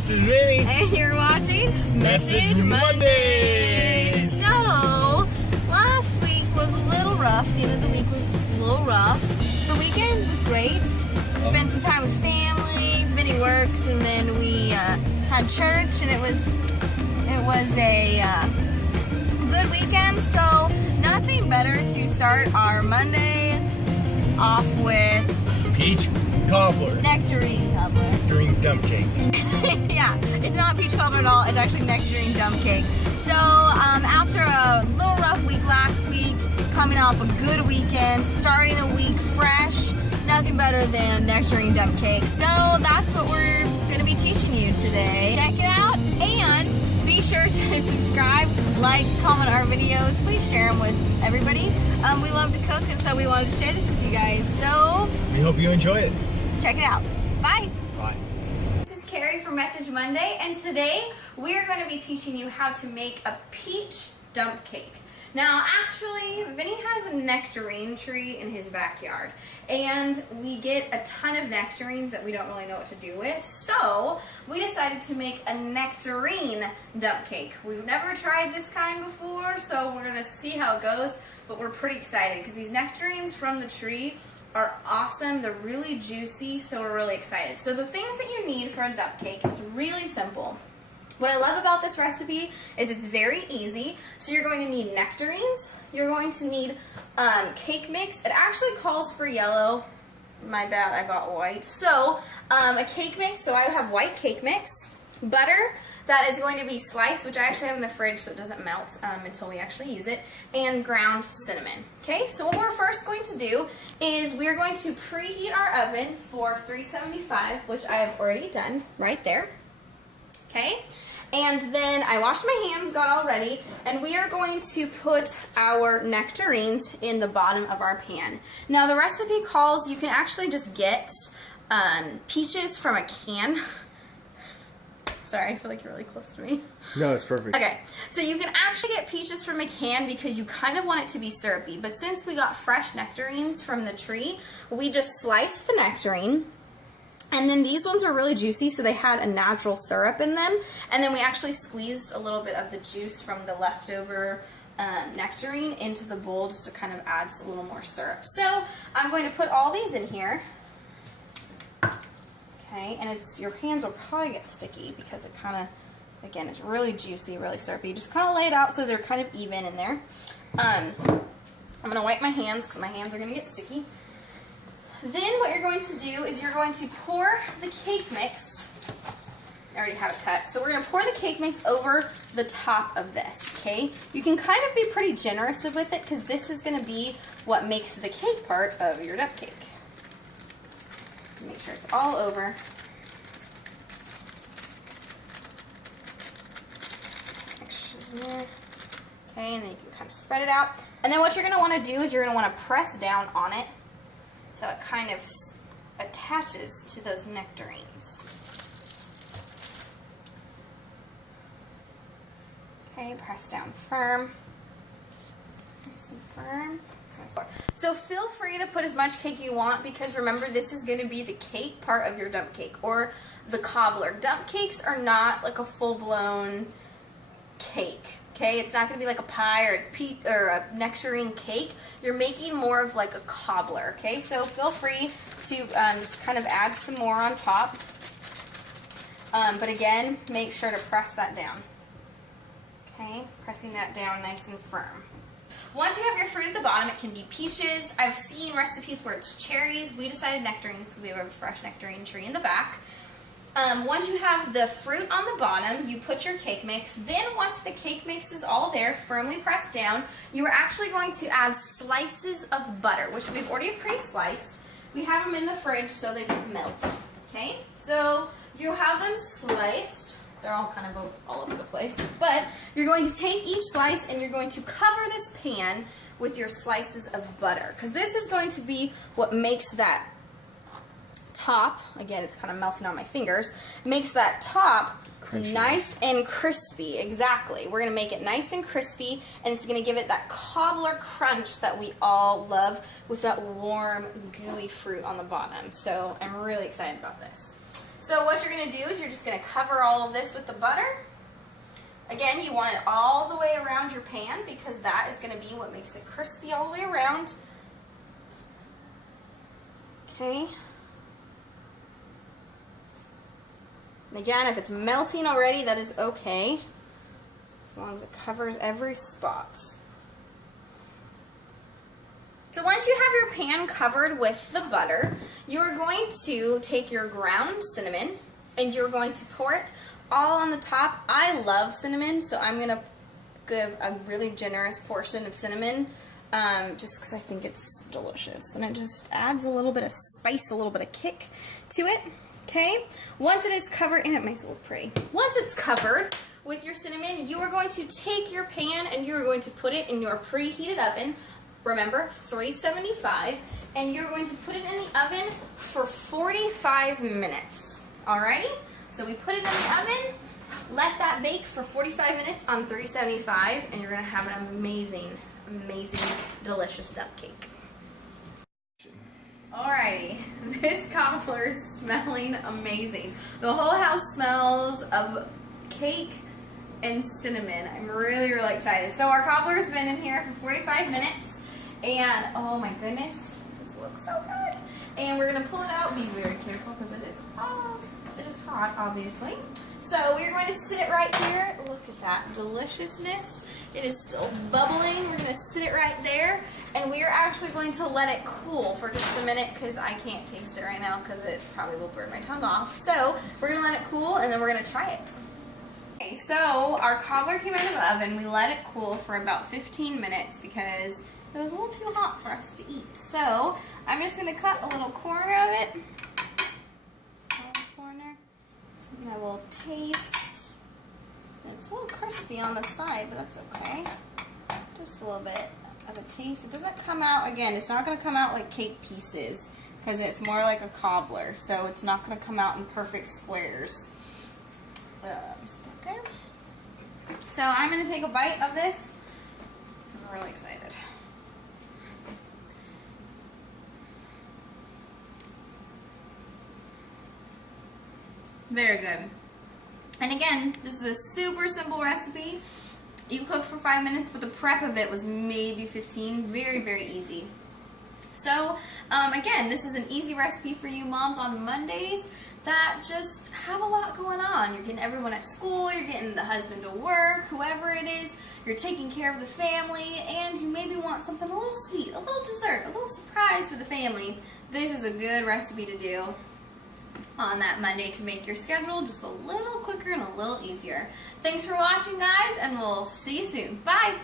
This is Vinny. And you're watching Message Mondays. So, last week was a little rough. The end of the week was a little rough. The weekend was great. Spent some time with family. Vinny works, and then we had church, and it was a good weekend. So, nothing better to start our Monday off with Peach cobbler. Nectarine cobbler. Nectarine dump cake. Yeah, it's not peach cobbler at all. It's actually nectarine dump cake. So after a little rough week last week, coming off a good weekend, starting a week fresh, nothing better than nectarine dump cake. So that's what we're going to be teaching you today. Check it out and be sure to subscribe, like, comment our videos. Please share them with everybody. We love to cook, and so we wanted to share this with you guys. So We hope you enjoy it. check it out. Bye. Bye. This is Carrie from Message Monday, and today we are going to be teaching you how to make a peach dump cake. Now, actually, Vinny has a nectarine tree in his backyard, and we get a ton of nectarines that we don't really know what to do with, so we decided to make a nectarine dump cake. We've never tried this kind before, so we're going to see how it goes, but we're pretty excited because these nectarines from the tree are awesome. They're really juicy, so we're really excited. So the things that you need for a dump cake, it's really simple. What I love about this recipe is it's very easy. So you're going to need nectarines. You're going to need cake mix. It actually calls for yellow. My bad, I bought white. So a cake mix, so I have white cake mix. Butter that is going to be sliced, which I actually have in the fridge so it doesn't melt until we actually use it, and ground cinnamon. Okay, so what we're first going to do is we're going to preheat our oven for 375, which I have already done right there. Okay, and then I washed my hands, got all ready, and we are going to put our nectarines in the bottom of our pan. Now the recipe calls, you can actually just get peaches from a can. Sorry, I feel like you're really close to me. No, it's perfect. Okay, so you can actually get peaches from a can because you kind of want it to be syrupy, but since we got fresh nectarines from the tree, we just sliced the nectarine, and then these ones are really juicy, so they had a natural syrup in them, and then we actually squeezed a little bit of the juice from the leftover nectarine into the bowl just to kind of add a little more syrup. So I'm going to put all these in here. Okay, and your hands will probably get sticky because it kind of, again, it's really juicy, really syrupy. Just kind of lay it out so they're kind of even in there. I'm going to wipe my hands because my hands are going to get sticky. Then what you're going to do is you're going to pour the cake mix. I already have it cut. So we're going to pour the cake mix over the top of this, okay? You can kind of be pretty generous with it because this is going to be what makes the cake part of your dump cake. Make sure it's all over. Extras in there. Okay, and then you can kind of spread it out. And then what you're going to want to do is you're going to want to press down on it so it kind of attaches to those nectarines. Okay, press down firm. Nice and firm. So feel free to put as much cake you want because remember this is going to be the cake part of your dump cake or the cobbler. Dump cakes are not like a full-blown cake. Okay, it's not going to be like a pie or a nectarine cake. You're making more of like a cobbler. Okay, so feel free to just kind of add some more on top. But again, make sure to press that down. Okay, pressing that down nice and firm. Once you have your fruit at the bottom, it can be peaches. I've seen recipes where it's cherries. We decided nectarines because we have a fresh nectarine tree in the back. Once you have the fruit on the bottom, you put your cake mix. Then once the cake mix is all there, firmly pressed down, you are actually going to add slices of butter, which we've already pre-sliced. We have them in the fridge so they didn't melt. Okay, so you have them sliced. They're all kind of all over the place. But you're going to take each slice and you're going to cover this pan with your slices of butter. Because this is going to be what makes that top, again it's kind of melting on my fingers, makes that top crunchy. Nice and crispy. Exactly. We're going to make it nice and crispy and it's going to give it that cobbler crunch that we all love with that warm gooey fruit on the bottom. So I'm really excited about this. So what you're going to do is you're just going to cover all of this with the butter. Again, you want it all the way around your pan because that is going to be what makes it crispy all the way around. Okay. And again, if it's melting already, that is okay, as long as it covers every spot. So once you have your pan covered with the butter, you're going to take your ground cinnamon and you're going to pour it all on the top. I love cinnamon, so I'm going to give a really generous portion of cinnamon just because I think it's delicious. And it just adds a little bit of spice, a little bit of kick to it. Okay, once it is covered, and it makes it look pretty. Once it's covered with your cinnamon, you are going to take your pan and you are going to put it in your preheated oven. Remember, 375, and you're going to put it in the oven for 45 minutes. Alrighty? So we put it in the oven, let that bake for 45 minutes on 375, and you're going to have an amazing, amazing, delicious dump cake. Alrighty, this cobbler is smelling amazing. The whole house smells of cake and cinnamon. I'm really, really excited. So our cobbler's been in here for 45 minutes, and oh my goodness, this looks so good. And we're gonna pull it out. Be very careful because it is hot, obviously. So we're going to sit it right here. Look at that deliciousness. It is still bubbling. We're going to sit it right there, and we are actually going to let it cool for just a minute because I can't taste it right now because it probably will burn my tongue off. So we're going to let it cool, and then we're going to try it. Okay, so our cobbler came out of the oven. We let it cool for about 15 minutes because it was a little too hot for us to eat. So I'm just going to cut a little corner of it. I will taste. It's a little crispy on the side, but that's okay. Just a little bit of a taste. It doesn't come out, again, it's not going to come out like cake pieces because it's more like a cobbler, so it's not going to come out in perfect squares. Just put that there. So I'm going to take a bite of this. I'm really excited. Very good. And again, this is a super simple recipe. You cooked for 5 minutes, but the prep of it was maybe 15. Very, very easy. So, again, this is an easy recipe for you moms on Mondays that just have a lot going on. You're getting everyone at school, you're getting the husband to work, whoever it is, you're taking care of the family, and you maybe want something a little sweet, a little dessert, a little surprise for the family. This is a good recipe to do on that Monday to make your schedule just a little quicker and a little easier. Thanks for watching, guys, and we'll see you soon. Bye!